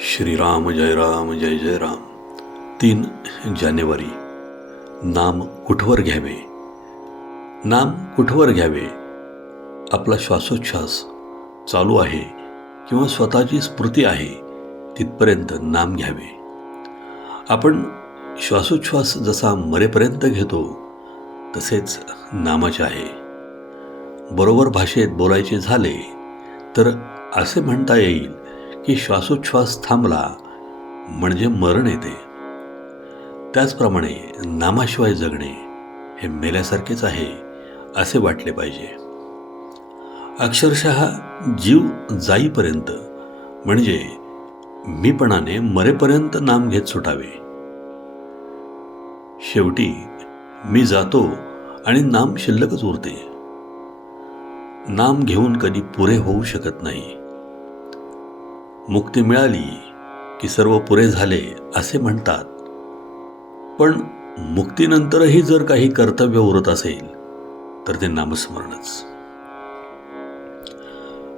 श्रीराम जय राम जय जय राम. 3 जानेवारी. नाम कुठवर घ्यावे. नाम कुठवर घ्यावे. आपला श्वासोच्छ्वास चालू आहे किंवा स्वतःची स्मृती आहे तिथपर्यंत नाम घ्यावे. आपण श्वासोच्छ्वास जसा मरेपर्यंत घेतो तसेच नामाचे आहे. बरोबर भाषेत बोलायचे झाले तर असे म्हणता येईल की श्वासोच्छ्वास थांबला म्हणजे मरण येते. त्याचप्रमाणे नामाशिवाय जगणे हे मेल्यासारखेच आहे असे वाटले पाहिजे. अक्षरशः जीव जाईपर्यंत म्हणजे मीपणाने मरेपर्यंत नाम घेत सुटावे. शेवटी मी जातो आणि नाम शिल्लकच उरते. नाम घेऊन कधी पुरे होऊ शकत नाही. मुक्ती मिळाली की सर्व पुरे झाले असे म्हणतात, पण मुक्तीनंतरही जर काही कर्तव्य उरत असेल तर ते नामस्मरणच.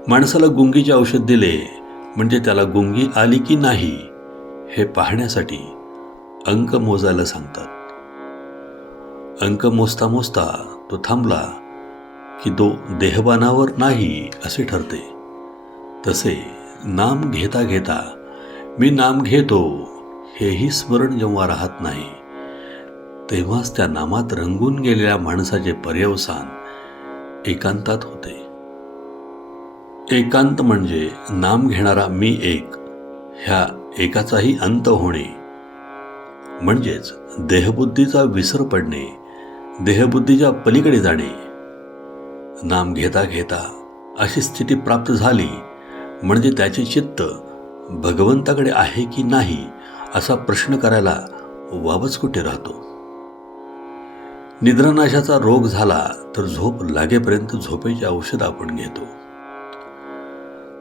माणसाला गुंगीचे औषध दिले म्हणजे त्याला गुंगी आली की नाही हे पाहण्यासाठी अंक मोजायला सांगतात. अंक मोजता मोजता तो थांबला की तो देहबानावर नाही असे ठरते. तसे नाम घेता घेता मी नाम घेतो हेही स्मरण जेव्हा राहत नाही तेव्हाच त्या नामात रंगून गेलेल्या माणसाचे पर्यवसान एकांतात होते. एकांत म्हणजे नाम घेणारा मी एक ह्या एकाचाही अंत होणे, म्हणजेच देहबुद्धीचा विसर पडणे, देहबुद्धीच्या पलीकडे जाणे. नाम घेता घेता अशी स्थिती प्राप्त झाली म्हणजे त्याचे चित्त भगवंताकडे आहे की नाही असा प्रश्न करायला वावच कुठे राहतो. निद्रानाशाचा रोग झाला तर झोप लागेपर्यंत झोपेचे औषध आपण घेतो.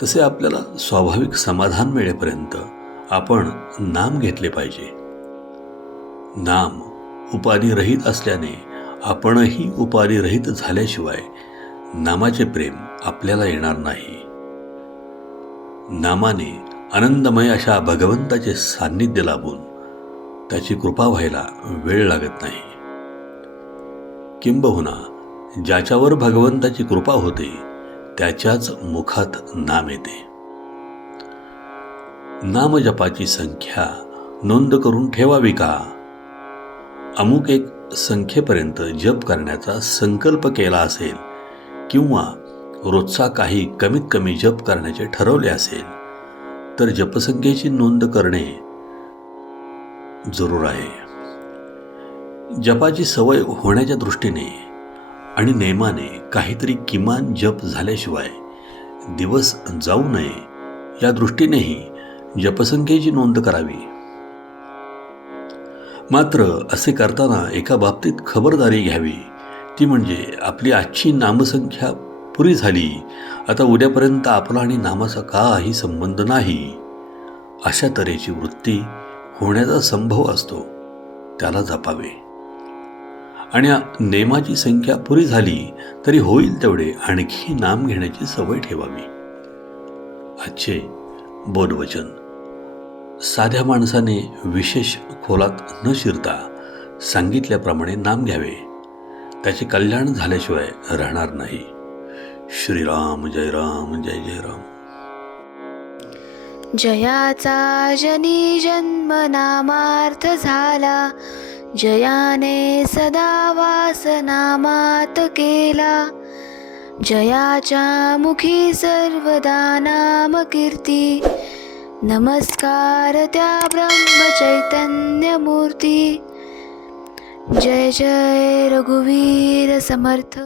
तसे आपल्याला स्वाभाविक समाधान मिळेपर्यंत आपण नाम घेतले पाहिजे. नाम उपाधिरहित असल्याने आपणही उपाधिरहित झाल्याशिवाय नामाचे प्रेम आपल्याला येणार नाही. नामाने आनंदमय अशा भगवंताचे सान्निध्य लाभून त्याची कृपा व्हायला वेळ लागत नाही. किंबहुना ज्याच्यावर भगवंताची कृपा होते त्याच्याच मुखात नाम येते. नामजपाची संख्या नोंद करून ठेवावी का? अमुक एक संख्येपर्यंत जप करण्याचा संकल्प केला असेल किंवा रोजचा काही कमीत कमी जप करण्याचे ठरवले असेल तर जपसंख्येची नोंद करणे जरूर आहे. जपाची सवय होण्याच्या दृष्टीने आणि नेमाने काहीतरी किमान जप झाल्याशिवाय दिवस जाऊ नये या दृष्टीनेही जपसंख्येची नोंद करावी. मात्र असे करताना एका बाबतीत खबरदारी घ्यावी, ती म्हणजे आपली आजची नामसंख्या पुरी झाली, आता उद्यापर्यंत आपला आणि नामाचा काही संबंध नाही अशा तऱ्हेची वृत्ती होण्याचा संभव असतो त्याला जपावे. आणि नेमाची संख्या पुरी झाली तरी होईल तेवढे आणखी नाम घेण्याची सवय ठेवावी. आजचे बोधवचन. साध्या माणसाने विशेष खोलात न शिरता सांगितल्याप्रमाणे नाम घ्यावे. त्याचे कल्याण झाल्याशिवाय राहणार नाही. श्रीराम जय राम जय जय राम. जयाचा जनी जन्म नामार्थ झाला, जयाने सदा वास नामात केला. जयाच्या मुखी सर्वदा नाम कीर्ती, नमस्कार त्या ब्रह्मचैतन्य मूर्ती. जय जय रघुवीर समर्थ.